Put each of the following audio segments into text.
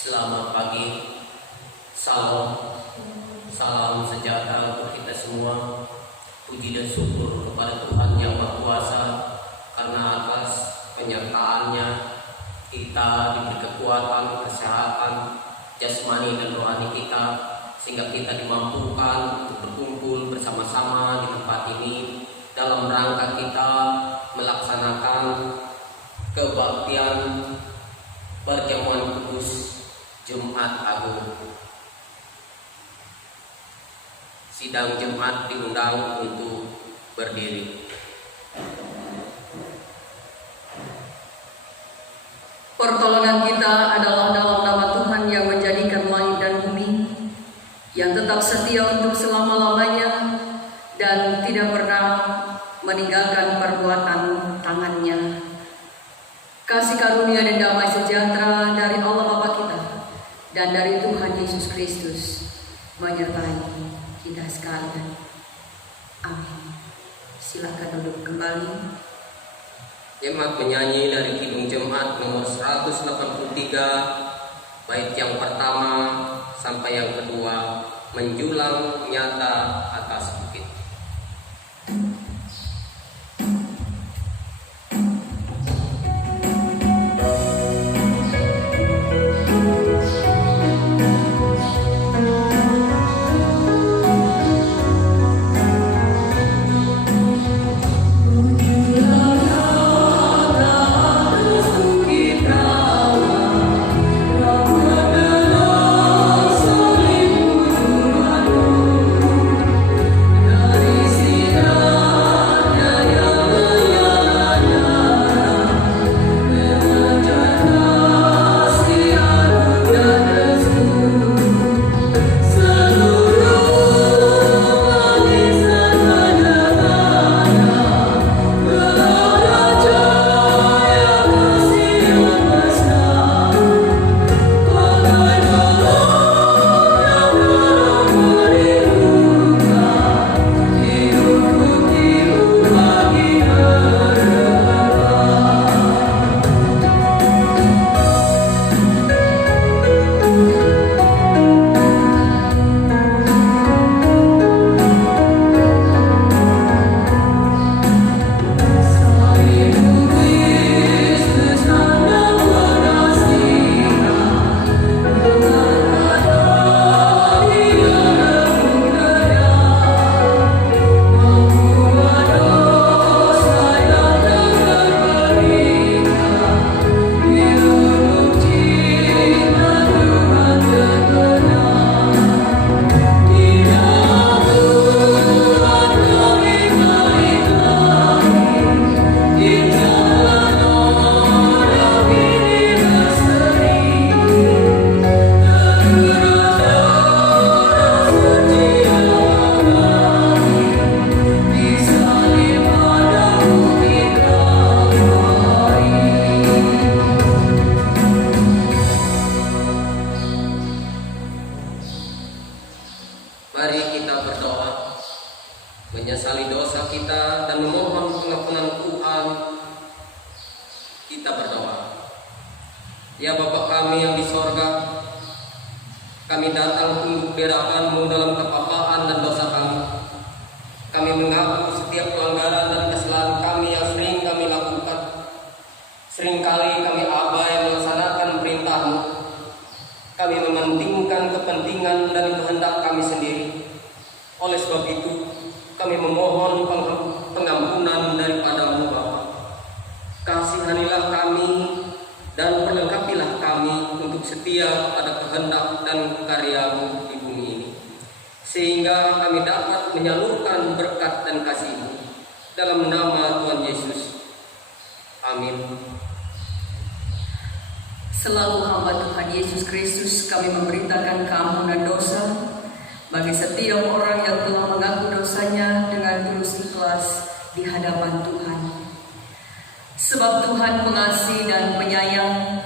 Selamat pagi, salam sejahtera untuk kita semua. Puji dan syukur kepada Tuhan Yang Maha Kuasa, karena atas penyertaannya kita diberi kekuatan, kesehatan jasmani dan rohani kita, sehingga kita dimampukan untuk berkumpul bersama-sama di tempat ini dalam rangka kita melaksanakan kebaktian perjamuan kudus Jumat Agung. Sidang Jumat diundang untuk berdiri. Pertolongan kita adalah dalam nama Tuhan yang menjadikan langit dan bumi, yang tetap setia untuk selama-lamanya dan tidak pernah meninggalkan perbuatan tangannya. Kasih karunia dan damai sejahtera dari Allah Bapa kita dan dari Tuhan Yesus Kristus menyertai kita sekalian. Amin. Silakan duduk kembali. Jemaat menyanyi dari Kidung Jemaat nomor 183, bait yang pertama sampai yang kedua, menjulang nyata atas bukit. Mari kita berdoa, menyesali dosa kita dan memohon pengampunan Tuhan. Kita berdoa. Ya Bapa kami yang di sorga, kami datang untuk berhadapan-Mu dalam kepapaan dan dosa kami. Kami mengaku setiap pelanggaran dan kesalahan kami yang sering kami lakukan. Seringkali kami abai melaksanakan perintah-Mu. Kami mementingkan kepentingan dan kehendak kami sendiri. Oleh sebab itu, kami memohon pengampunan daripada-Mu Bapa. Kasihanilah kami dan perlengkapilah kami untuk setia pada kehendak dan karya-Mu di bumi ini, sehingga kami dapat menyalurkan berkat dan kasih-Mu dalam nama Tuhan Yesus. Amin. Selalu hamba Tuhan Yesus Kristus, kami memberitakan keampunan dosa bagi setiap orang yang telah mengaku dosanya dengan tulus ikhlas di hadapan Tuhan. Sebab Tuhan pengasih dan penyayang,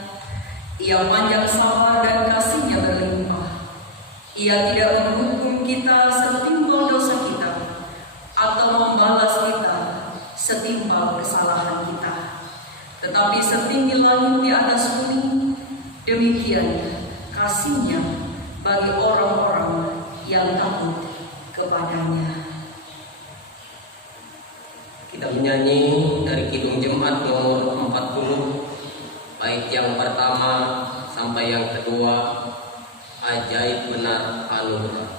Ia panjang sabar dan kasih-Nya berlimpah. Ia tidak menghukum kita setimpal dosa kita, atau membalas kita setimpal kesalahan kita. Tetapi setinggi langit di atas bumi, demikian kasih-Nya bagi orang-orang yang takut kepadanya. Kita menyanyi dari Kidung Jemaat nomor 40, bait yang pertama sampai yang kedua, Ajaib Benar Anugerah.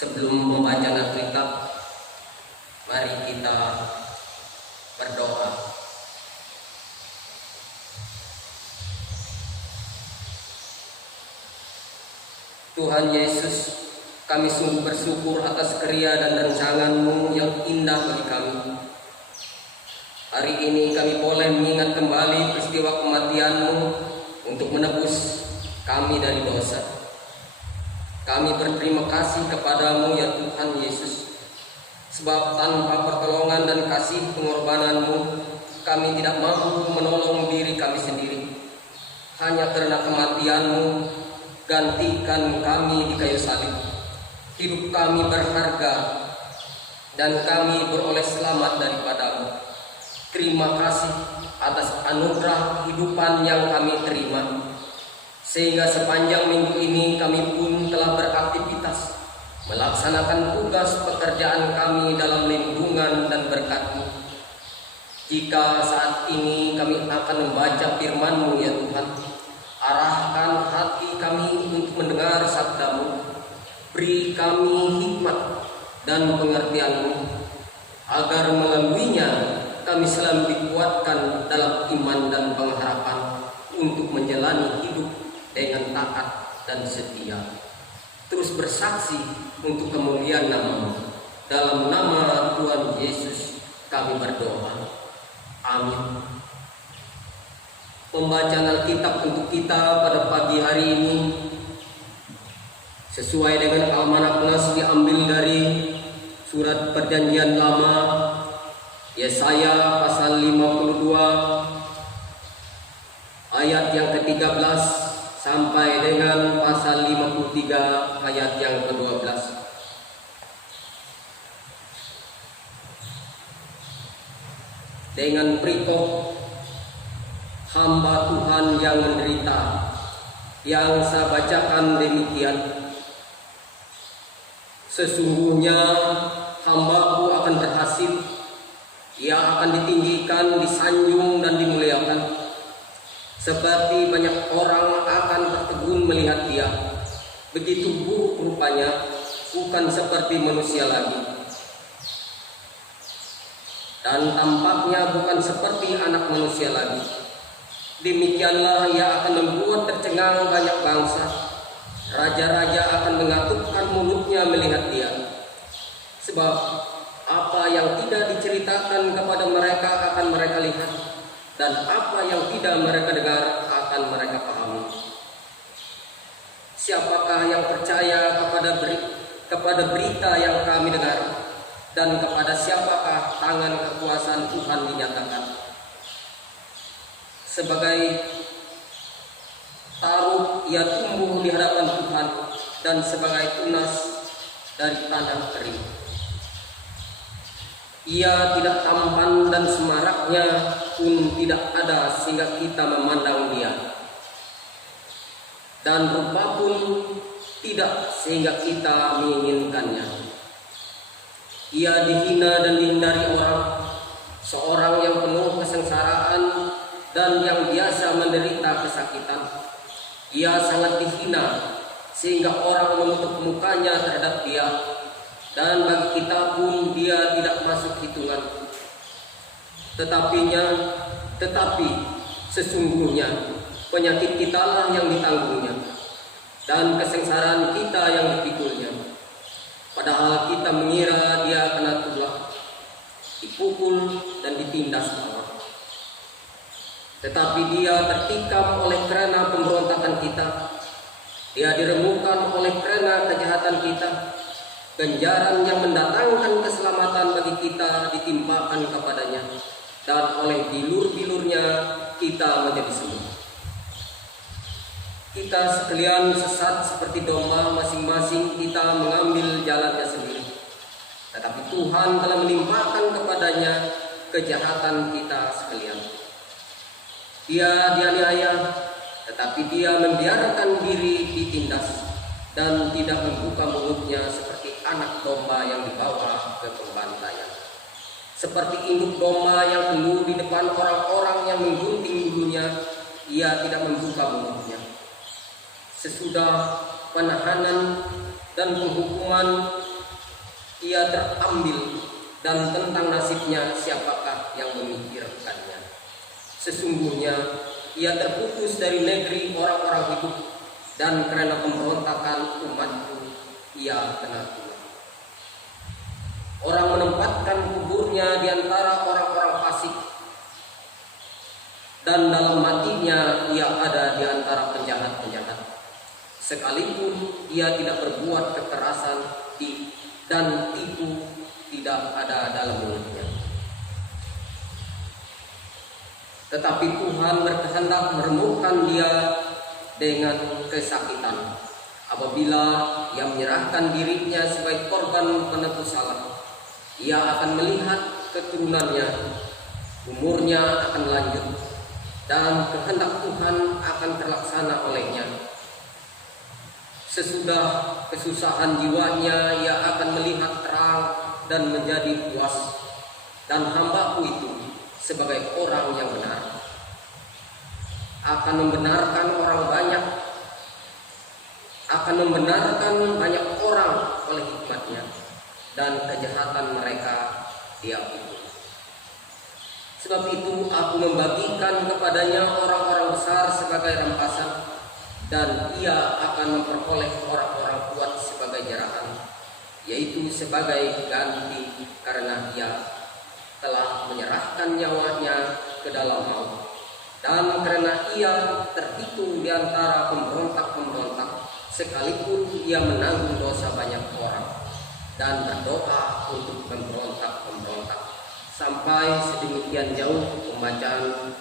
Sebelum membaca Alkitab, mari kita berdoa. Tuhan Yesus, kami sungguh bersyukur atas karya dan rancangan-Mu yang indah bagi kami. Hari ini kami boleh mengingat kembali peristiwa kematian-Mu untuk menebus kami dari dosa. Kami berterima kasih kepadamu ya Tuhan Yesus, sebab tanpa pertolongan dan kasih pengorbanan-Mu, kami tidak mampu menolong diri kami sendiri. Hanya karena kematian-Mu, gantikan kami di kayu salib. Hidup kami berharga dan kami beroleh selamat daripada-Mu. Terima kasih atas anugerah kehidupan yang kami terima, sehingga sepanjang minggu ini kami pun telah beraktivitas melaksanakan tugas pekerjaan kami dalam lindungan dan berkat-Mu. Jika saat ini kami akan membaca firman-Mu ya Tuhan, arahkan hati kami untuk mendengar sabda-Mu. Beri kami hikmat dan pengertian-Mu, agar melaluinya kami selalu dikuatkan dalam iman dan pengharapan untuk menjalani hidup dengan taat dan setia, terus bersaksi untuk kemuliaan nama-Mu. Dalam nama Tuhan Yesus kami berdoa, amin. Pembacaan Alkitab untuk kita pada pagi hari ini sesuai dengan almanak Nas diambil dari surat Perjanjian Lama, Yesaya pasal 52 ayat yang ke-13 sampai dengan pasal 53 ayat yang ke-12. Dengan perikop hamba Tuhan yang menderita, yang saya bacakan demikian: sesungguhnya hamba-Ku akan berhasil, ia akan ditinggikan, disanjung dan dimuliakan. Seperti banyak orang akan tertegun melihat dia, begitu buruk rupanya, bukan seperti manusia lagi. Dan tampaknya bukan seperti anak manusia lagi. Demikianlah ia akan membuat tercengang banyak bangsa. Raja-raja akan mengatupkan mulutnya melihat dia. Sebab apa yang tidak diceritakan kepada mereka akan mereka lihat, dan apa yang tidak mereka dengar akan mereka pahami. Siapakah yang percaya kepada berita yang kami dengar, dan kepada siapakah tangan kekuasaan Tuhan dinyatakan? Sebagai taruh ia tumbuh di hadapan Tuhan, dan sebagai tunas dari tanah kering. Ia tidak tampan dan semaraknya pun tidak ada sehingga kita memandang dia, dan rupa pun tidak sehingga kita menginginkannya. Ia dihina dan dihindari orang, seorang yang penuh kesengsaraan dan yang biasa menderita kesakitan. Ia sangat dihina sehingga orang menutup mukanya terhadap dia, dan bagi kita pun dia tidak masuk hitungan. Tetapi sesungguhnya penyakit kitalah yang ditanggungnya, dan kesengsaraan kita yang dipikulnya. Padahal kita mengira dia kena tulah, dipukul dan ditindas orang. Tetapi dia tertikam oleh karena pemberontakan kita, dia diremukkan oleh karena kejahatan kita. Ganjaran yang mendatangkan keselamatan bagi kita ditimpakan kepadanya, dan oleh bilur-bilurnya kita menjadi sembuh. Kita sekalian sesat seperti domba, masing-masing kita mengambil jalannya sendiri. Tetapi Tuhan telah melimpahkan kepadanya kejahatan kita sekalian. Dia dianiaya, tetapi dia membiarkan diri ditindas, dan tidak membuka mulutnya seperti anak domba yang dibawa ke pembantaian. Seperti induk domba yang teluh di depan orang-orang yang menggunting bulunya, ia tidak membuka mulutnya. Sesudah penahanan dan penghukuman, ia terambil, dan tentang nasibnya siapakah yang memikirkannya? Sesungguhnya ia terputus dari negeri orang-orang hidup, dan karena pemberontakan umatku ia kena tulah. Orang menempatkan kuburnya di antara orang-orang fasik, dan dalam matinya ia ada di antara penjahat-penjahat. Sekalipun ia tidak berbuat kekerasan dan tipu tidak ada dalam mulutnya. Tetapi Tuhan berkehendak meremukkan dia dengan kesakitan apabila ia menyerahkan dirinya sebagai korban penebus salah. Ia akan melihat keturunannya, umurnya akan lanjut, dan kehendak Tuhan akan terlaksana olehnya. Sesudah kesusahan jiwanya, ia akan melihat terang dan menjadi puas, dan hamba-Ku itu sebagai orang yang benar akan membenarkan banyak orang oleh hikmatnya, dan kejahatan mereka dia pikul. Sebab itu Aku membagikan kepadanya orang-orang besar sebagai rampasan, dan ia akan memperoleh orang-orang kuat sebagai jarahan, yaitu sebagai ganti karena ia telah menyerahkan nyawanya ke dalam maut, dan karena ia terhitung di antara pemberontak-pemberontak, sekalipun ia menanggung dosa banyak orang, dan berdoa untuk pemberontak-pemberontak. Sampai sedemikian jauh pembacaan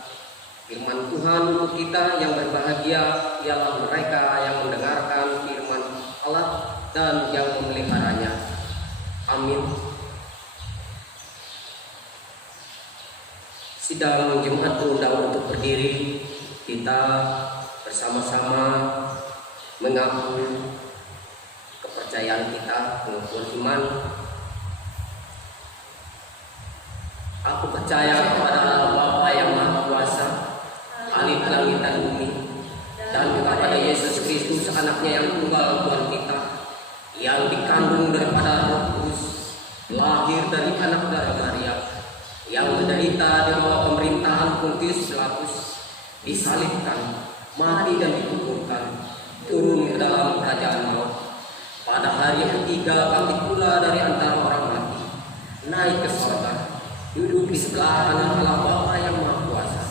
firman Tuhan untuk kita. Yang berbahagia ialah mereka yang mendengarkan firman Allah dan yang memeliharanya. Amin. Sidang Jemaat diundang untuk berdiri. Kita bersama-sama mengaku kepercayaan kita, pengakuan iman. Aku percaya kepada Allah Bapa yang Maha Kuasa, Ahli langit dan bumi, dan kepada Yesus Kristus, anaknya yang tunggal Tuhan kita, yang dikandung daripada Roh Kudus, lahir dari anak darah Maria, yang menderita di bawah pemerintahan Pontius Pilatus, disalibkan, mati dan dikuburkan, turun ke dalam kerajaan maut. Pada hari yang ketiga bangkit pula dari antara orang mati, naik ke surga, duduk di sebelah kanan Allah Bapa yang Maha Kuasa,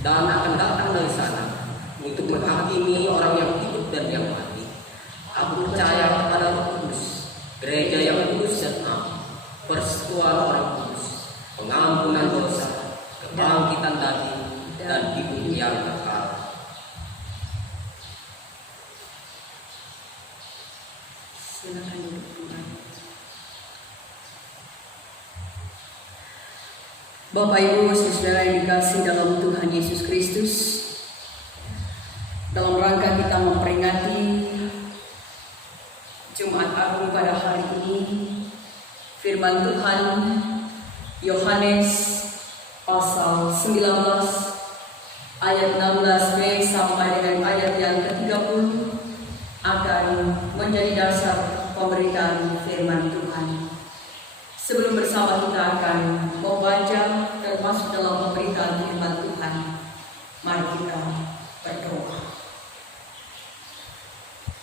dan akan datang dari sana untuk menghakimi orang yang hidup dan yang mati. Aku percaya kepada Roh Kudus, gereja yang kudus dan am, persekutuan orang kudus, pengampunan dosa, kebangkitan daging, dan hidup yang kekal. Silakan duduk kembali. Bapak Ibu saudara yang dikasih dalam Tuhan Yesus Kristus, dalam rangka kita memperingati Jumat Agung pada hari ini, firman Tuhan Yohanes pasal 19 ayat 16b sampai dengan ayat yang ke-30 akan menjadi dasar pemberitaan firman Tuhan. Sebelum bersama kita akan membaca dan masuk dalam pemberitaan firman Tuhan, mari kita berdoa.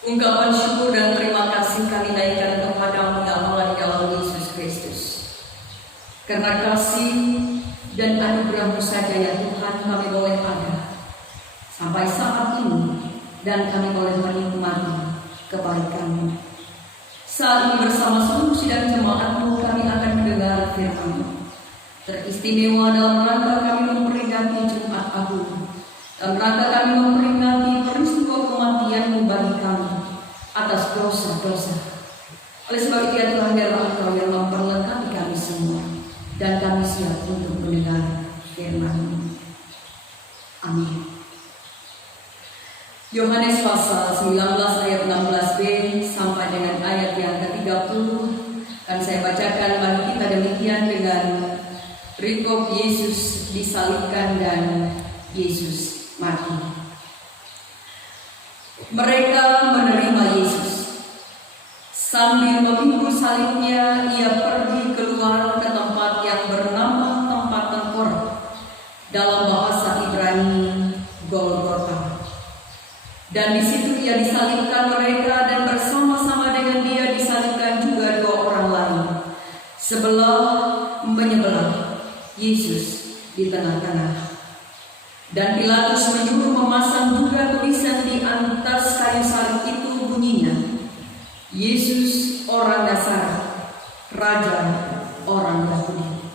Ungkapan syukur dan terima kasih kami naikkan kepadamu ya Allah di dalam Yesus Kristus. Karena kasih dan anugerah-Mu saja ya Tuhan kami boleh ada sampai saat ini dan kami boleh menikmati kebaikan-Mu. Saat ini bersama seluruh sidang jemaat-Mu kami akan mendengar firman-Mu. Teristimewa dalam rangka kami memperingati Jumat Agung, dalam rangka kami memperingati peristiwa kematian-Mu bagi kami atas dosa-dosa. Oleh sebab itu ya Tuhan, biarlah Engkau yang memperlengkapi kami semua, dan kami siap untuk mendengar firman-Mu. Amin. Yohanes pasal 19 ayat 16b sampai dengan ayat yang ke-30 akan saya bacakan bagi kita demikian dengan perikop Yesus disalibkan dan Yesus mati. Mereka menerima Yesus. Sambil memikul salibnya, ia pergi keluar ke tempat yang bernama tempat tengkorak, dalam bahasa Ibrani Golgota. Dan di situ ia disalibkan mereka, dan bersama-sama dengan dia disalibkan juga dua orang lain, sebelah menyebelah, Yesus di tengah-tengah. Dan Pilatus menyuruh memasang juga tulisan di atas kayu salib itu, bunyinya, Yesus orang Nazaret, Raja orang Yahudi.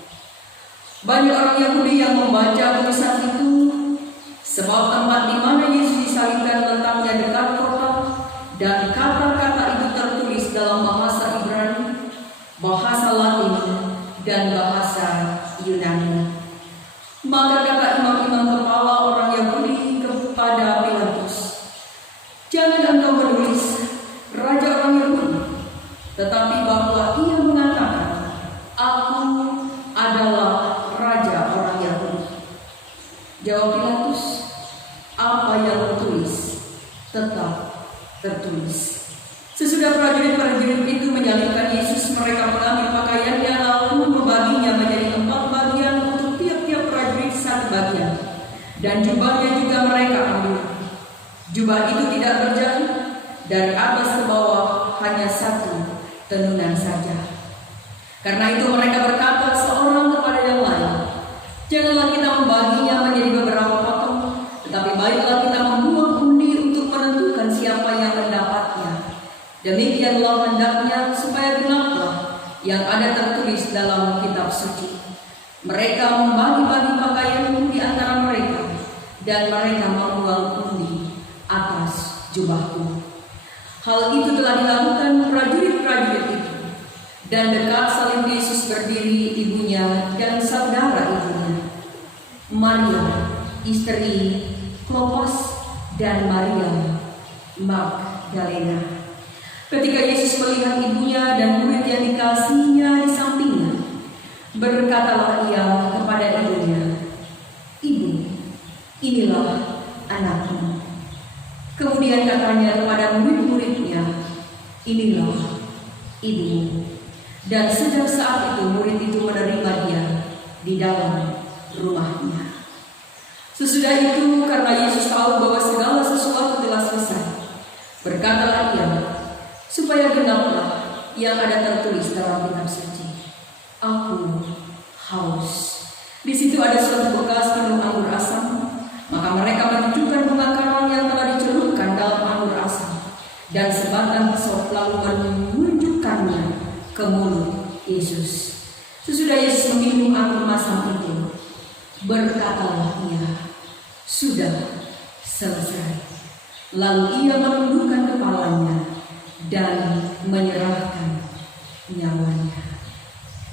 Banyak orang Yahudi yang membaca tulisan itu, sebab tempat di mana Yesus disalibkan letaknya dekat kota, dan kata-kata itu tertulis dalam bahasa Ibrani, bahasa Latin, dan bahasa Yunani. Maka kata imam-imam kepala orang Yahudi kepada Pilatus, "Jangan engkau menulis Raja orang Yahudi, tetapi bahwa ia mengatakan, Aku adalah Raja orang Yahudi." Jawab Pilatus, "Apa yang tertulis tetap tertulis." Sesudah prajurit-prajurit itu menyalibkan Yesus, mereka mengambil pakaiannya lalu membaginya menjadi 4 bagian untuk tiap-tiap prajurit 1 bagian, dan jubahnya juga mereka ambil. Jubah itu tidak berjahit, dari atas ke bawah hanya 1 tenunan saja. Karena itu mereka berkata seorang kepada yang lain, "Janganlah kita membaginya menjadi beberapa potong, tetapi baiklah kita membuang undi untuk menentukan siapa yang mendapatnya. Demikianlah hendaknya supaya genaplah yang ada tertulis dalam kitab suci. Mereka membagi-bagi pakaian itu di antara mereka, dan mereka membuang undi atas jubahku." Hal itu telah dilakukan prajurit-prajurit itu, dan dekat salib Yesus berdiri ibunya dan saudara ibunya, Maria, istri Klopas, dan Maria Magdalena. Ketika Yesus melihat ibunya dan murid yang dikasihinya di sampingnya, berkatalah ia kepada ibunya, "Ibu, inilah anakmu." Kemudian katanya kepada murid-muridnya, "Inilah ibumu." Dan sejak saat itu murid itu menerima dia di dalam rumahnya. Sesudah itu, karena Yesus tahu bahwa segala sesuatu telah selesai, berkatalah ia, supaya genaplah yang ada tertulis dalam kitab suci, "Aku haus." Di situ ada suatu bekas penuh anggur asam. lalu menunjukkannya ke mulut Yesus. Sesudah Yesus meminum air masam itu, berkatalah ia, "Sudah selesai." Lalu ia menundukkan kepalanya dan menyerahkan nyawanya.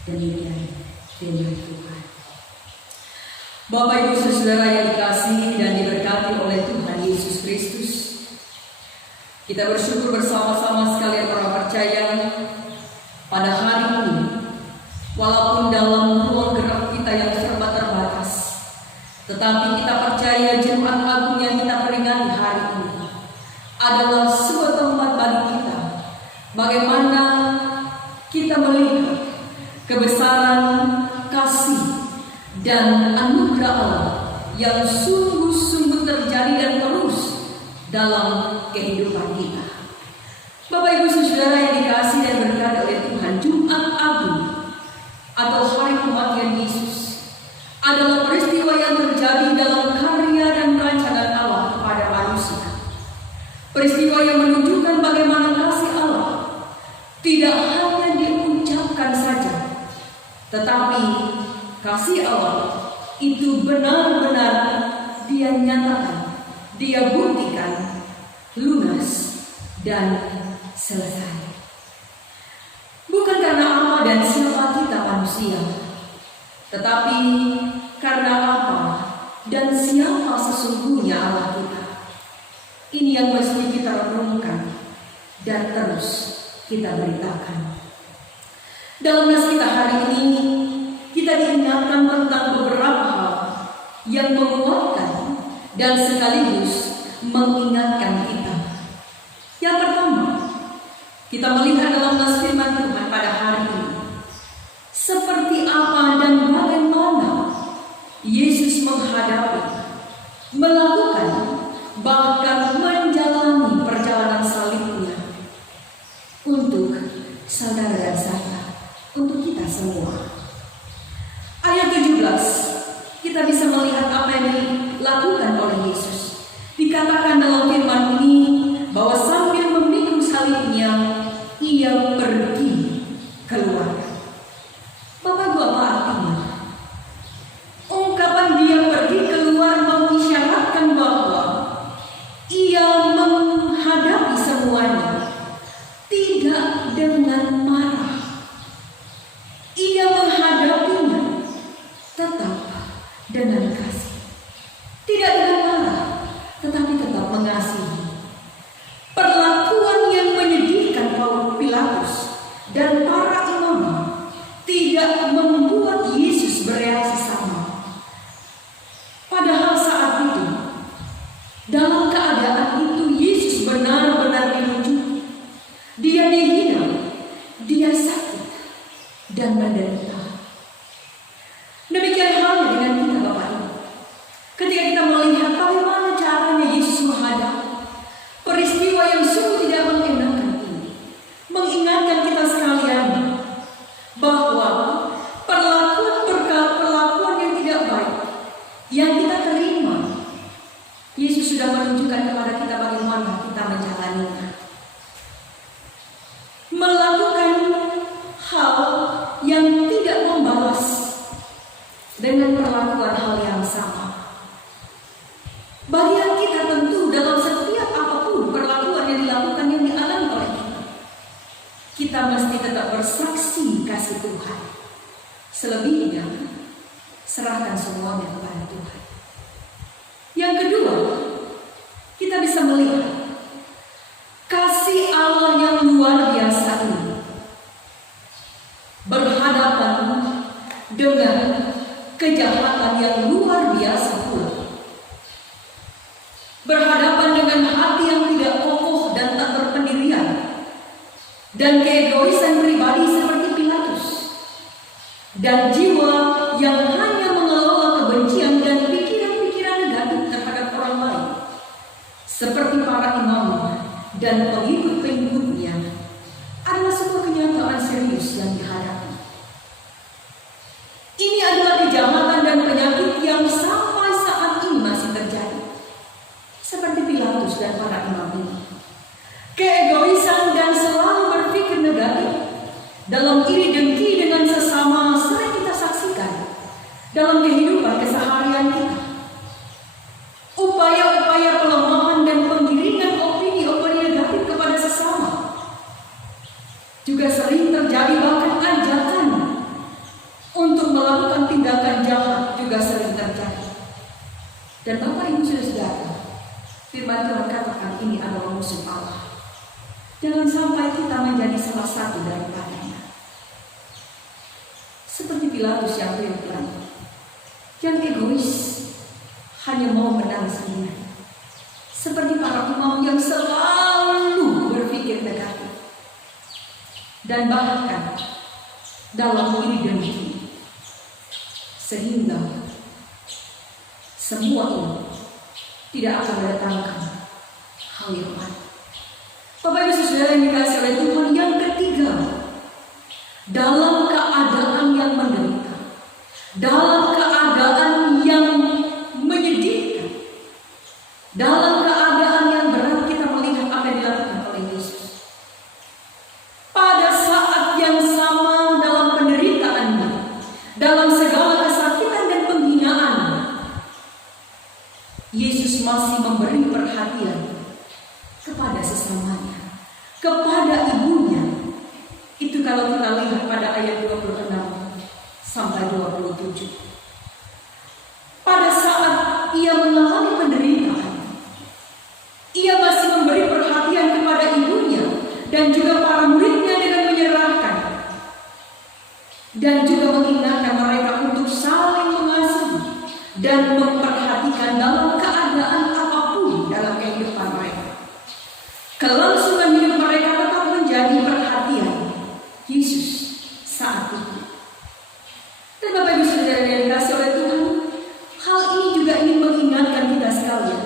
Demikian firman Tuhan. Bapak Ibu Saudara yang dikasihi dan diberkati oleh Tuhan Yesus Kristus, kita bersyukur bersama-sama sekalian orang percaya pada hari ini, walaupun dalam ruang gerak kita yang serba terbatas, tetapi kita percaya Jumat Agung yang kita peringati hari ini adalah sebuah tempat bagi kita bagaimana kita melihat kebesaran, kasih, dan anugerah Allah yang sungguh-sungguh terjadi dan terus dalam kehidupan kita. Bapak Ibu Saudara yang dikasihi dan berkati oleh Tuhan, Jumat Agung atau hari kematian Yesus adalah peristiwa yang terjadi dalam karya dan rancangan Allah kepada manusia. Peristiwa yang menunjukkan bagaimana kasih Allah tidak hanya diucapkan saja, tetapi kasih Allah itu benar-benar Dia nyatakan, Dia buktikan lunas dan selesai. Bukan karena apa dan siapa kita manusia, tetapi karena apa dan siapa sesungguhnya Allah kita. Ini yang mesti kita renungkan dan terus kita beritakan. Dalam nas kita hari ini, kita diingatkan tentang beberapa hal yang menguatkan dan sekaligus mengingatkan kita. Yang pertama, kita melihat dalam nas firman Tuhan pada hari ini, seperti apa dan bagaimana Yesus menghadapi, melakukan, bahkan menjalani perjalanan salibnya untuk saudara dan saya, untuk kita semua. Ayat 17, kita bisa melihat apa yang dilakukan oleh Yesus. Dikatakan dalam firman ini bahwa sambil memikul salibnya, ia pergi keluar. Bapak Ibu, apa artinya? Ungkapan dia pergi keluar mengisyaratkan bahwa ia menghadapi semuanya tidak dengan marah. Ia menghadapinya tetap dengan kasih. Tidak dengan marah, tetapi tetap mengasihi. Perlakuan yang menyedihkan Pilatus dan para imam tidak membuat Yesus bereaksi sama. Padahal saat itu, dalam keadaan itu Yesus benar-benar dirujuk. Dia dihina, dia sakit dan menderita. Demikian halnya dengan kita Bapak Ibu. Ketika kita melihat bagaimana caranya Yesus menghadapi peristiwa yang sungguh tidak mengenakan ini, mengingatkan kita sekalian bahwa perlakuan yang tidak baik yang kita terima, Yesus sudah menunjukkan kepada kita bagaimana kita menjalaninya. Melakukan hal yang tidak membalas dengan perlakuan hal yang sama. Bagian kita tentu dalam setiap apapun perlakuan yang dilakukan yang dialami oleh kita, kita mesti tetap bersaksi kasih Tuhan. Selebihnya, serahkan semuanya kepada Tuhan. Yang kedua, kita bisa melihat kasih Allah yang luar biasa ini berhadapan dengan kejahatan yang luar biasa pula. Berhadapan dengan hati yang tidak kokoh dan tak berpendirian, dan keegoisan pribadi seperti Pilatus, dan jiwa yang hanya mengelola kebencian dan pikiran-pikiran negatif terhadap orang lain, seperti para imam dan pengikut-pengikutnya, adalah sebuah kenyataan serius yang dihadapi. Ini adalah kejahatan dan penyakit yang sampai saat ini masih terjadi, seperti Pilatus dan para imam ini. Keegoisan dan selalu dalam kehidupan keseharian kita. Upaya-upaya pelemahan dan penggiringan opini-opini negatif kepada sesama juga sering terjadi, bahkan ajakan untuk melakukan tindakan jahat juga sering terjadi. Dan Bapak Ibu Saudara, firman Tuhan katakan ini adalah musuh Allah. Jangan sampai kita menjadi salah satu daripadanya. Seperti Pilatus yang bilang, yang egois, hanya mau menang sendiri. Seperti para imam yang selalu berpikir negatif. Dan bahkan dalam iri dengki, sehingga semua ini tidak akan mendatangkan hal yang baik. Bapak Ibu Saudara yang dikasihi oleh Tuhan, yang ketiga, dalam keadaan yang menderita, dalam keadaan yang menyedihkan, dalam keadaan yang berat, kita melihat apa yang dilakukan oleh Yesus. Pada saat yang sama, dalam penderitaannya, dalam segala kesakitan dan penghinaan, Yesus masih memberi perhatian kepada sesamanya, kepada ibunya. Itu kalau kita lihat pada ayat 26 sampai 27. Pada saat ia mengalami penderitaan, ia masih memberi perhatian kepada ibunya dan juga para muridnya dengan menyerahkan dan juga mengingatkan mereka untuk saling mengasihi dan memperhatikan dalam keadaan apapun dalam kehidupan mereka. Kelangsungan hidup mereka tetap menjadi perhatian Yesus saat itu. Dan Bapak Ibu Saudara yang dikasihi oleh Tuhan, hal ini juga ingin mengingatkan kita sekalian.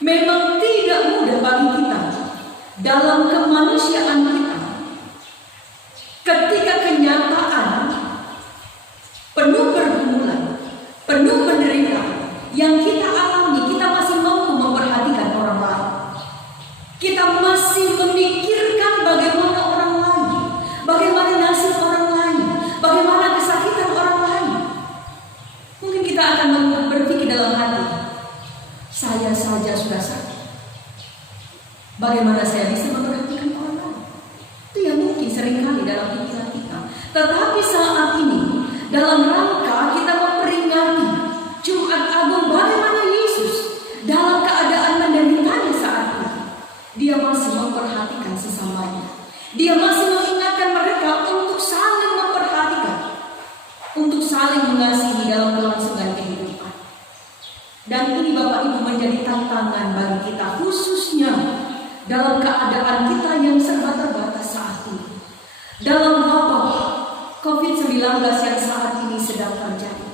Memang tidak mudah bagi kita dalam kemanusiaan kita, ketika kenyataan penuh pergumulan, penuh penderitaan yang kita alami, kita masih mampu memperhatikan orang lain. Kita masih memikirkan bagaimana orang lain, bagaimana nasib orang lain, bagaimana kesakitan orang lain. Mungkin kita akan berpikir dalam hati, saya saja sudah sakit, bagaimana saya bisa memperhatikan orang lain? Itu yang mungkin seringkali dalam pikiran kita. Tetapi saat ini, dalam rangka kita memperingati Jumat Agung, bagaimana Yesus dalam keadaan menderitanya saat ini, dia masih memperhatikan sesamanya. Dia masih mengingatkan mereka untuk saling memperhatikan, untuk saling mengasihi dalam kelangsungan kehidupan. Dan ini Bapak Ibu menjadi tantangan bagi kita, khususnya dalam keadaan kita yang serba terbatas saat ini, dalam wabah COVID-19 yang saat ini sedang terjadi.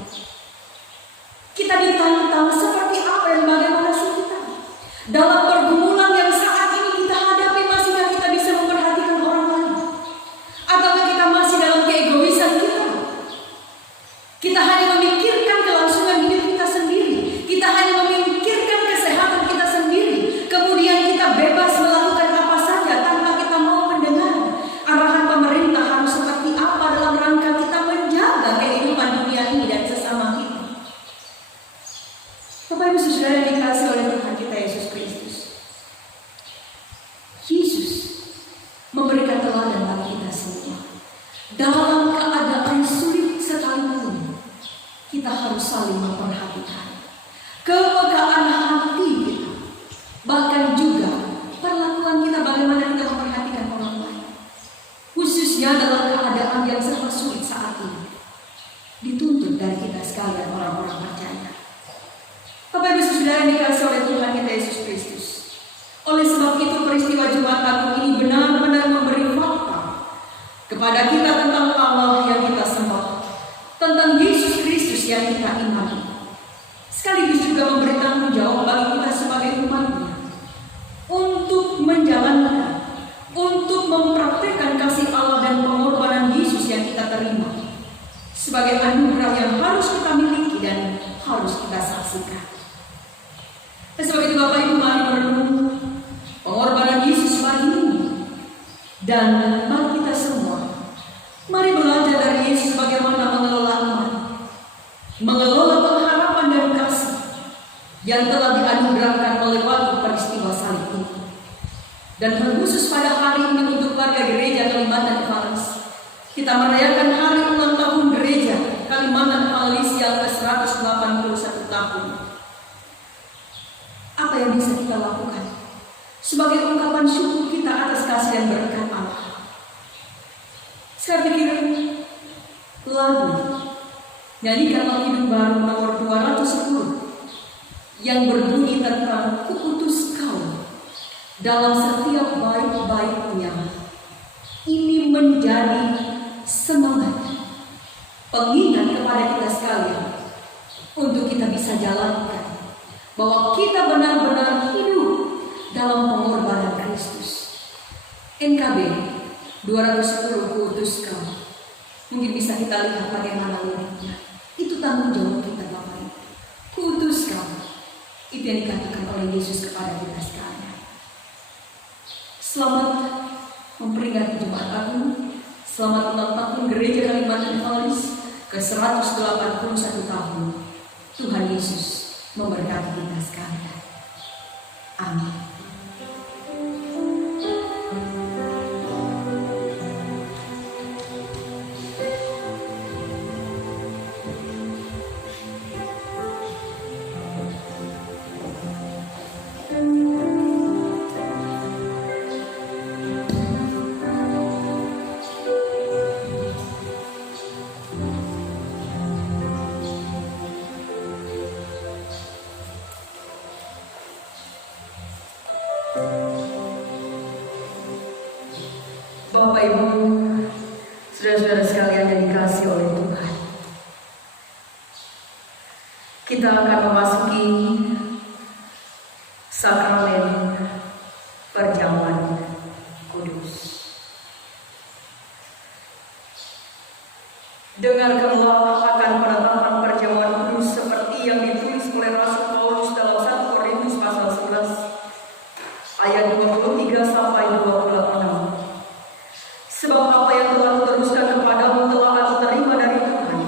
Kita ditantang seperti apa dan bagaimana sih kita dalam pergumulan yang saat ini kita hadapi, masihkah kita bisa memperhatikan orang lain? Ataukah kita masih dalam keegoisan kita? Kita hanya memikirkan kelangsungan hidup kita sendiri. Kita hanya memikirkan kesehatan kita sendiri. Kemudian kita bebas melakukan apa saja tanpa kita mau mendengar arahan pemerintah harus seperti apa dalam rangka kita menjaga kehidupan dunia ini dan sesama kita. Bapak Ibu Saudara yang dikasihi oleh Tuhan kita Yesus Kristus, Yesus memberikan teladan bagi kita semua. Dalam keadaan sulit sekalipun, kita harus saling memperhatikan kepekaan hati kita, bahkan juga perlakuan kita, bagaimana kita memperhatikan orang lain, khususnya dalam keadaan yang sangat sulit saat ini. Dituntut dari kita sekalian orang-orang percaya. Bapak Ibu Saudara yang dikasihi oleh Tuhan kita Yesus Kristus, oleh sebab itu peristiwa Jumat Agung ini benar-benar memberi fakta kepada kita tentang Allah yang kita sembah, tentang Yesus Kristus yang kita imani, sekaligus juga memberi tanggung jawab bagi kita sebagai umat-Nya untuk menjalankan, untuk mempraktikkan kasih Allah dan pengorbanan Yesus yang kita terima sebagai anugerah yang harus kita miliki dan harus kita saksikan. Sebab itu Bapak Ibu, mari merenung pengorbanan Yesus bagi ini. Dan mari kita semua, mari belajar dari Yesus bagaimana mengelola iman, mengelola pengharapan dan kasih yang telah dianugerahkan melewati peristiwa salib itu. Dan terkhusus pada hari ini untuk warga gereja Kalimantan Valis, kita merayakan hari ulang tahun gereja Kalimantan Valis yang ke-181 tahun. Apa yang bisa kita lakukan sebagai ungkapan syukur kita atas kasih dan berkat Allah? Saya pikir lagu Nyanyikan Lagu Hidup Baru nomor 210 yang berbunyi tentang kuutus Kau dalam setiap baik-baiknya ini menjadi semangat, pengingat kepada kita sekalian untuk kita bisa jalankan bahwa kita benar-benar hidup dalam pengorbanan Kristus. NKB 210 kuutus Kau. Mungkin bisa kita lihat bagaimana liriknya. Itu tanggung jawab kita Bapak Ibu. Kuutus Kau. Itu yang dikatakan oleh Yesus kepada kita sekalian. Selamat memperingati Jumat Agung. Selamat ulang tahun Gereja Kalimantan Valis ke-181 tahun. Tuhan Yesus memberkati kita sekalian. Amin. Bapak Ibu, saudara-saudara sekalian yang dikasihi oleh Tuhan, kita akan memasuki sakramen perjamuan kudus. Dengarkanlah akan penetapan perjamuan kudus seperti yang ditulis oleh Rasul Paulus dalam 1 Korintus pasal 11 ayat 23 sampai 26. Sebab apa yang telah kuteruskan kepadamu telah aku terima dari Tuhan,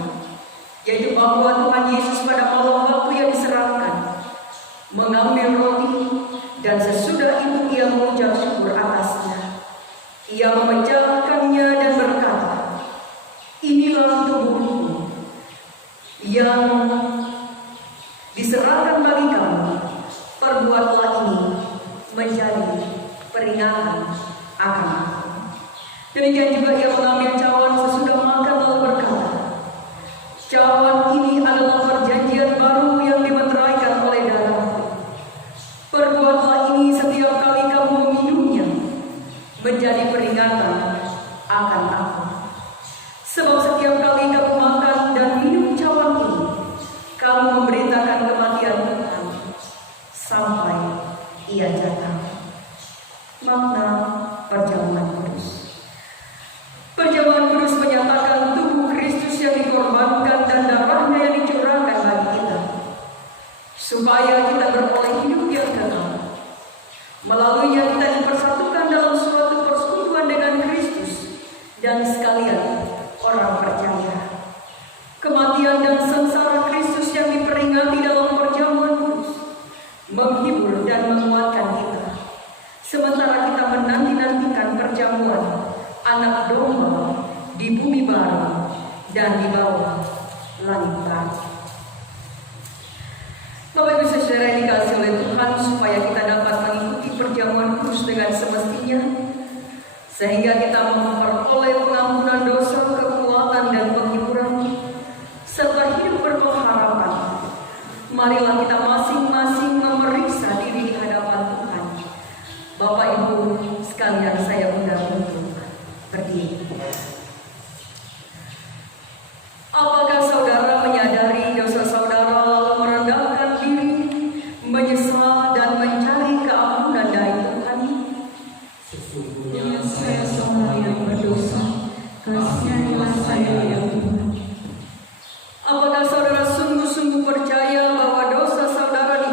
yaitu bahwa Tuhan Yesus pada malam waktu yang diserahkan mengambil roti, dan sesudah itu ia mengucap syukur atasnya. Ia memecahkannya dan berkata, inilah tubuhku yang diserahkan bagi kamu. Perbuatlah ini menjadi peringatan akan aku. Demikian juga ia mengambil cawan sesudah makan lalu berkata, cawan ini adalah perjanjian baru yang dimeteraikan oleh darahku. Perbuatlah ini setiap kali kamu meminumnya menjadi peringatan akan aku. Sebab setiap kali kamu makan dan minum cawan ini, kamu memberitakan kematian Tuhan sampai ia datang. Makna perjamuan kudus. Perjamuan kudus menyatakan tubuh Kristus yang dikorbankan dan darahnya yang dicurahkan bagi kita, supaya kita beroleh hidup yang kekal. Melaluinya kita dipersatukan dalam suatu persekutuan dengan Kristus dan sekalian orang percaya. Kematian dan sengsara Kristus yang diperingati dalam perjamuan kudus menghibur dan menguatkan kita, sementara kita menanti-nantikan perjamuan Anak Domba di bumi baru dan di bawah langit baru. Bapak Ibu saudara yang dikasihi oleh Tuhan, supaya kita dapat mengikuti perjamuan kudus dengan semestinya, sehingga kita memperoleh pengampunan dosa, kekuatan dan penghiburan, serta hidup berpengharapan. Marilah kita masing-masing memeriksa diri di hadapan Tuhan. Bapak Ibu sekalian, saya undang untuk berdiri. Apakah saudara menyadari dosa saudara lalu merendahkan diri, menyesal dan mencari keampunan dari Tuhan? Sesungguhnya saya seorang yang berdosa, kasihanilah saya ya Tuhan. Apakah saudara sungguh-sungguh percaya bahwa dosa saudara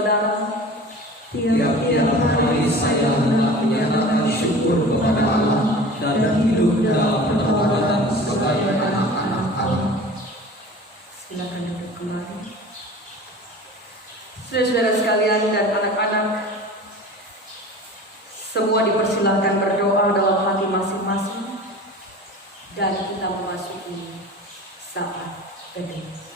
saudara, Tiap-tiap hari saya hendak menyatakan syukur kepada Allah dan hidup dalam pertobatan sebagai anak-anak Allah. Silakan duduk kembali. Saudara-saudara sekalian dan anak-anak, semua dipersilahkan berdoa dalam hati masing-masing dan kita memasuki saat teduh.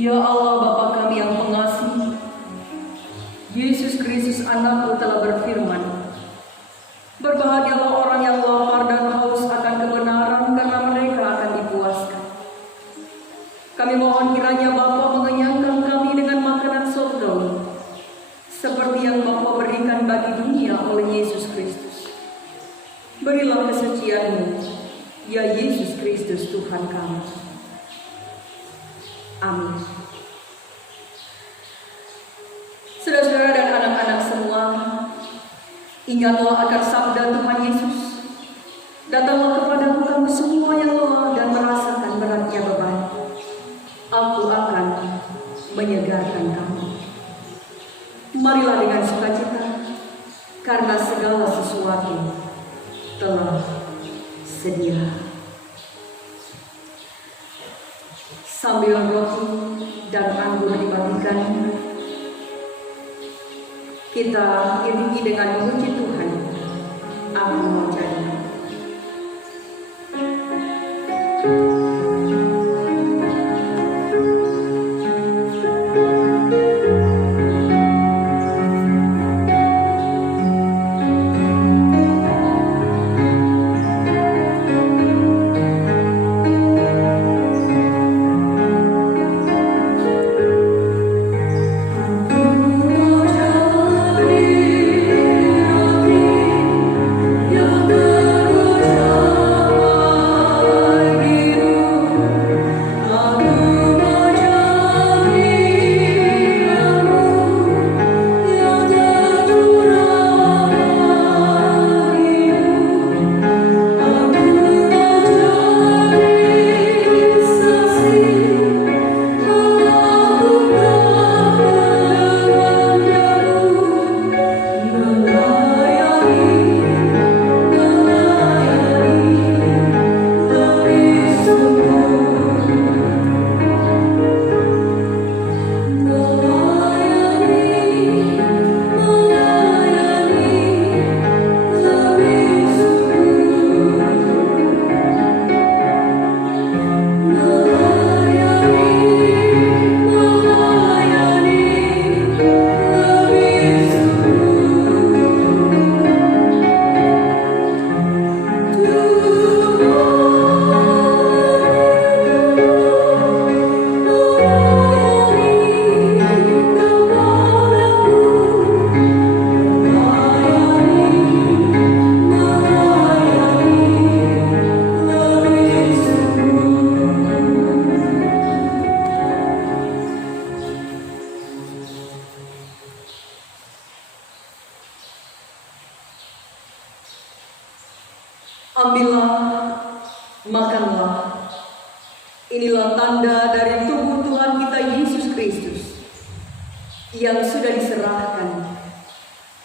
Ya Allah Bapa kami yang pengasih, Yesus Kristus anakmu telah berfirman, berbahagialah orang yang lapar dan haus akan kebenaran karena mereka akan dipuaskan. Kami mohon kiranya Bapa mengenyangkan kami dengan makanan surgawi, seperti yang Bapa berikan bagi dunia oleh Yesus Kristus. Berilah kesucian-Mu, ya Yesus Kristus Tuhan kami. Amin. Saudara-saudara dan anak-anak semua, ingatlah akan sabda Tuhan Yesus. Datanglah kepadaku kamu semua yang lelah dan merasakan beratnya beban. Aku akan menyegarkan kamu. Marilah dengan sukacita, karena segala sesuatu telah sedia. Sambil roti dan anggur dibagikan, kita iringi dengan memuji Tuhan. Aku mau jadi. Ambillah, makanlah. Inilah tanda dari tubuh Tuhan kita Yesus Kristus yang sudah diserahkan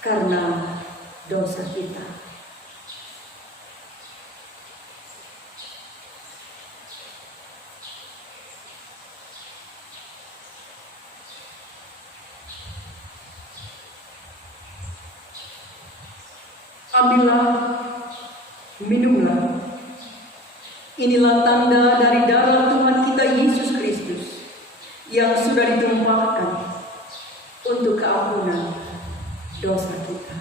karena dosa kita. Ambillah, minumlah. Inilah tanda dari darah Tuhan kita Yesus Kristus yang sudah ditumpahkan untuk keampunan dosa kita.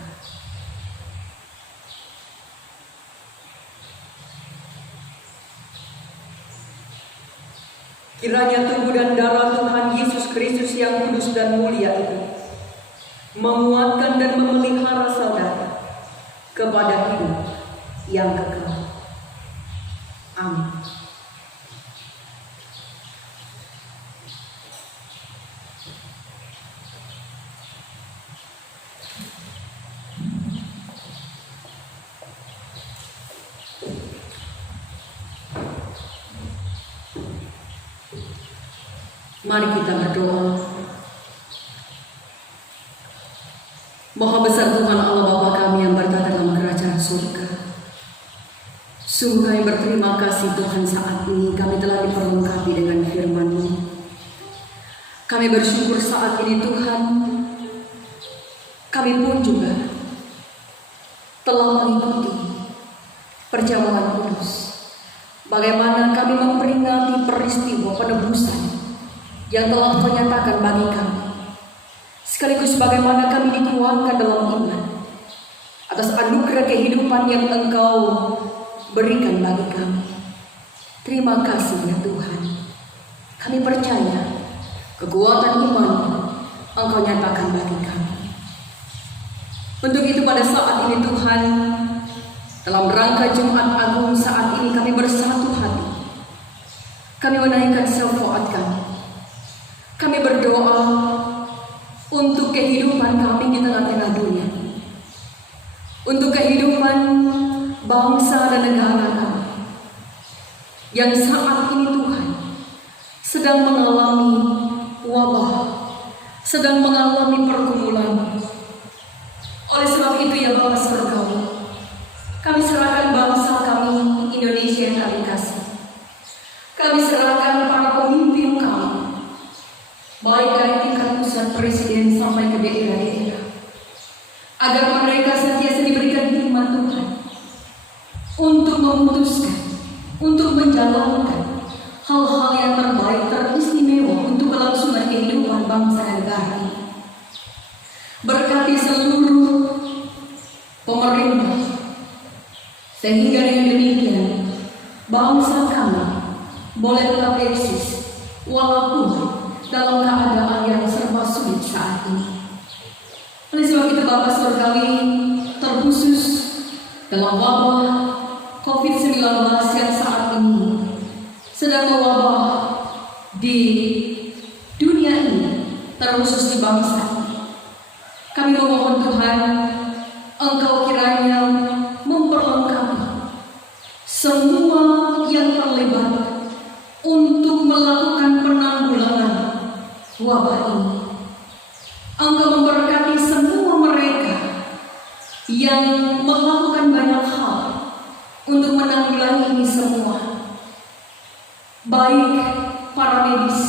Kiranya tubuh dan darah Tuhan Yesus Kristus yang kudus dan mulia itu menguatkan dan memelihara saudara kepada hidup yang kekal. Amin. Mari kita berdoa. Maha besar Tuhan Allah Bapa kami yang bertata dalam kerajaan surga. Sungguh kami berterima kasih Tuhan, saat ini kami telah diperlengkapi dengan firman-Mu. Kami bersyukur saat ini Tuhan, kami pun juga telah mengikuti perjamuan kudus. Bagaimana kami memperingati peristiwa penebusan yang telah Kau nyatakan bagi kami, sekaligus bagaimana kami dikuatkan dalam iman atas anugerah kehidupan yang Engkau berikan bagi kami. Terima kasih ya Tuhan. Kami percaya kekuatan iman Engkau nyatakan bagi kami. Untuk itu pada saat ini Tuhan, dalam rangka Jumat Agung saat ini kami bersatu hati. Kami menaikkan syafaat kami. Kami berdoa untuk kehidupan kami di tengah-tengah dunia, untuk kehidupan bangsa dan negara kami yang saat ini Tuhan sedang mengalami wabah, sedang mengalami pergumulan. Oleh sebab itu ya Bapa Surgawi, kami serahkan bangsa kami Indonesia yang kami kasih. Kami serahkan para pemimpin kami, baik dari tingkat pusat presiden sampai ke daerah-daerah, agar mereka senantiasa diberikan hikmat Tuhan untuk memutuskan, untuk menjalankan hal-hal yang terbaik, teristimewa untuk kelangsungan kehidupan bangsa dan negara ini. Berkati seluruh pemerintah, sehingga dengan demikian bangsa kami boleh tetap eksis walaupun dalam keadaan yang serba sulit saat ini. Oleh sebab itu Bapa Surgawi, terkhusus dalam wabah COVID-19 yang saat ini sedang mewabah di dunia ini, terkhusus di bangsa, kami memohon Tuhan, Engkau kiranya memperlengkapi semua yang terlibat untuk melakukan penanggulangan wabah ini. Engkau memberkati semua mereka yang melakukan banyak hal untuk menanggulangi ini semua, baik para medis,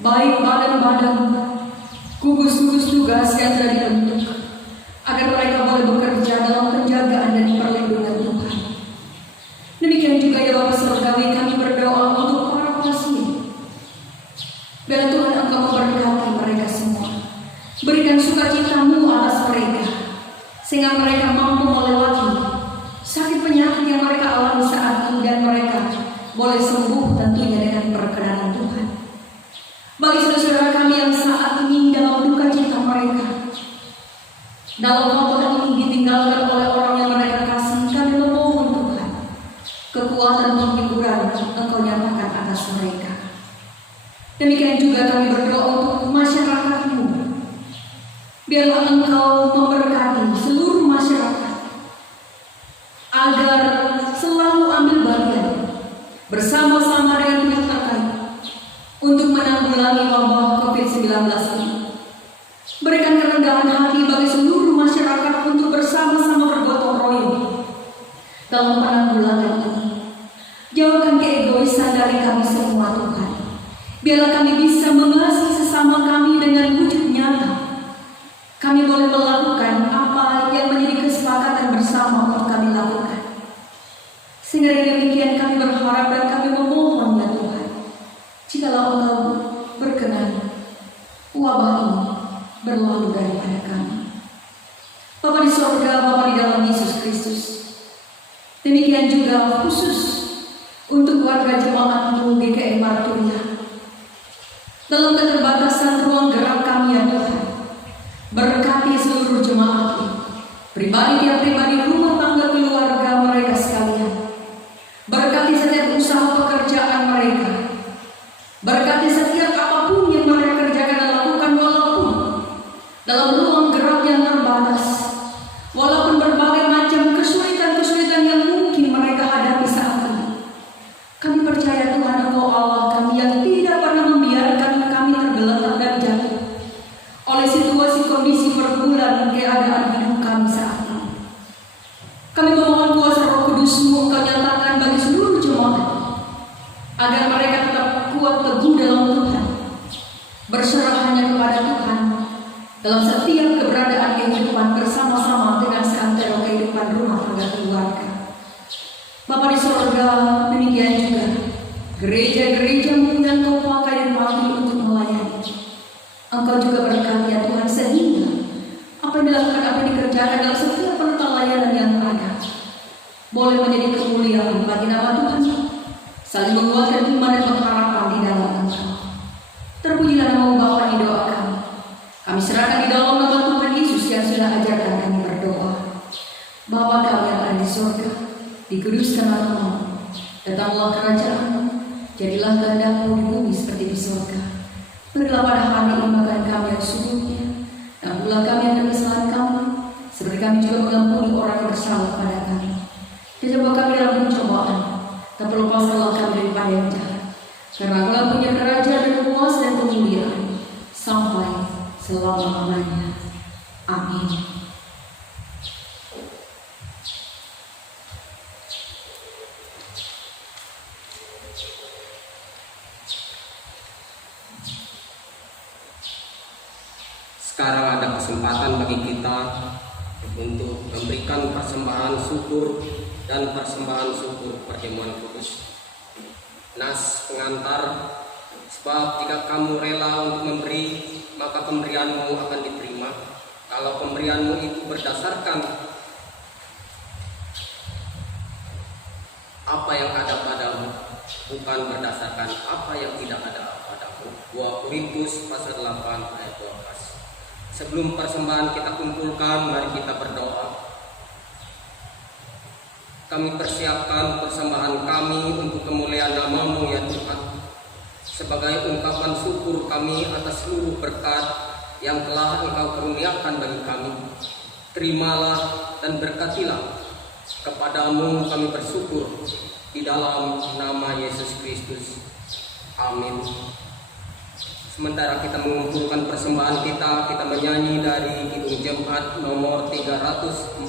baik badan-badan, gugus-gugus tugas yang telah dibentuk, agar mereka boleh bekerja dalam penjagaan dan perlindungan Tuhan. Demikian juga ya Bapa Surgawi, kami berdoa untuk para pasien. Biar Tuhan Engkau memberkati mereka semua, berikan sukacita-Mu atas mereka, sehingga mereka mampu melewati sakit penyakit yang mereka alami saat ini, dan mereka boleh sembuh tentunya dengan perkenan Tuhan. Bagi saudara-saudara kami yang saat ini dalam duka cita mereka, dalam wabah ini ditinggalkan oleh orang yang mereka kasih, kami memohon Tuhan, kekuatan penghiburan Engkau nyatakan atas mereka. Demikian juga kami berdoa untuk masyarakat-Mu. Biarlah Engkau memberkati seluruh masyarakat, agar selalu ambil bagian bersama-sama dengan pihak terkait untuk menanggulangi wabah COVID-19 ini. Berikan kerendahan hati bagi seluruh masyarakat untuk bersama-sama bergotong royong dalam penanggulangan ini. Jauhkan keegoisan dari kami semua Tuhan. Biarlah kami bisa mengasihi sesama kami dengan wujud nyata. Kami boleh melakukan apa yang menjadi kesepakatan bersama untuk kami lakukan. Sehingga dengan demikian kami berharap dan kami memohon ya Tuhan, jikalau Engkau berkenan, wabah ini berlalu daripada kami. Bapa di sorga, Bapa di dalam Yesus Kristus, demikian juga khusus untuk warga jemaat-Mu GKI Marturia. Dalam keterbatasan ruang gerak kami ya Tuhan, berkati seluruh jemaat-Mu, pribadi tiap pribadi, rumah tangga keluarga mereka sekalian. Berkati setiap usaha pekerjaan mereka, berkati setiap apapun yang mereka kerjakan dan lakukan, walaupun dalam ruang gerak yang terbatas, walaupun berbagai macam kesulitan-kesulitan yang mungkin mereka hadapi saat ini. Kami percaya Tuhan Engkau Allah kami yang tidak pernah membiarkan mereka tetap kuat teguh dalam Tuhan, berserah hanya kepada Tuhan dalam setiap keberadaan kehidupan bersama-sama dengan seantero kehidupan rumah tangga keluarga. Bapa di sorga, demikian juga gereja-gereja yang Kau pakai dan panggil untuk melayani. Engkau juga berkati ya Tuhan, sehingga apa yang dilakukan, apa yang dikerjakan dalam setiap penata layanan yang ada boleh menjadi kemuliaan bagi nama Tuhan, saling menguatkan iman dan pengharapan di dalam Engkau. Terpujilah nama Bapa yang didoakan. Kami serahkan di dalam nama Tuhan Yesus yang sudah ajarkan kami berdoa. Bapa kami yang ada di surga, dikuduskan namamu, datanglah kerajaan-Mu, jadilah kehendak-Mu di bumi seperti di surga. Berilah pada hari ini makan kami yang sesungguhnya, ampunilah kami akan kesalahan kami, seperti kami juga mengampuni orang yang bersalah pada kami. Dan jangan kami dalam pencobaan, tapi lepaskanlah kami daripada yang jahat. Karena Engkau punya kerajaan dan kuasa dan kemuliaan sampai selama-lamanya. Amin. Sekarang ada kesempatan bagi kita untuk memberikan persembahan syukur dan persembahan syukur perjamuan kudus. Nas pengantar, sebab jika kamu rela untuk memberi, maka pemberianmu akan diterima. Kalau pemberianmu itu berdasarkan apa yang ada padamu, bukan berdasarkan apa yang tidak ada padamu. 2 Korintus pasal 8 ayat 12. Sebelum persembahan kita kumpulkan, mari kita berdoa. Kami persiapkan persembahan kami untuk kemuliaan nama-Mu ya Tuhan, sebagai ungkapan syukur kami atas seluruh berkat yang telah Engkau karuniakan bagi kami. Terimalah dan berkatilah. Kepadamu kami bersyukur di dalam nama Yesus Kristus. Amin. Sementara kita mengumpulkan persembahan kita menyanyi dari Kidung Jemaat nomor 341.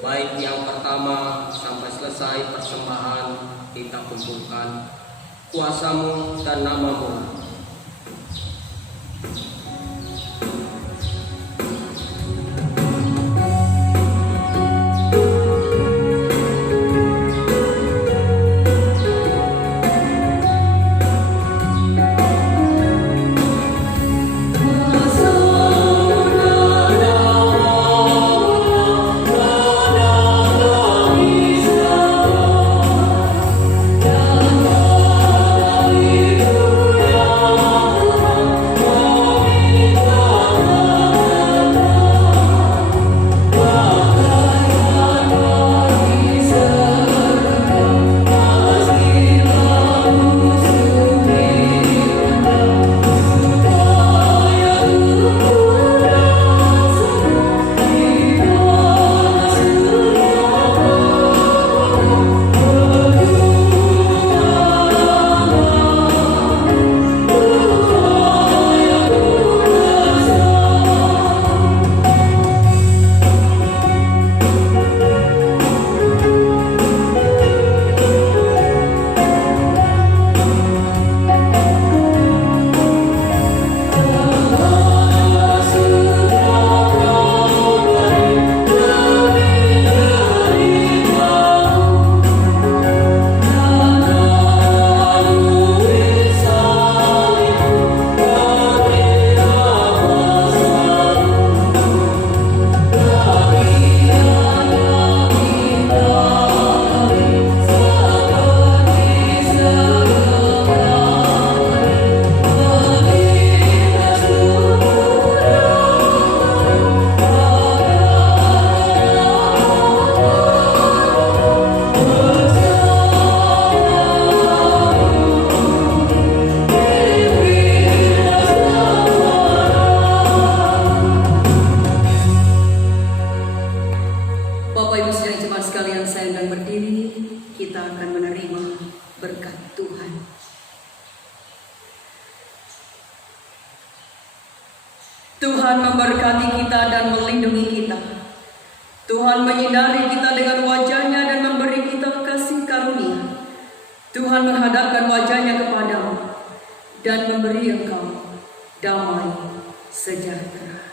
Baik yang pertama sampai selesai persembahan kita kumpulkan. Kuasa-Mu dan nama-Mu. Tuhan memberkati kita dan melindungi kita. Tuhan menyinari kita dengan wajah-Nya dan memberi kita kasih karunia. Tuhan Tuhan menghadapkan wajahnya kepadamu dan memberi engkau damai sejahtera.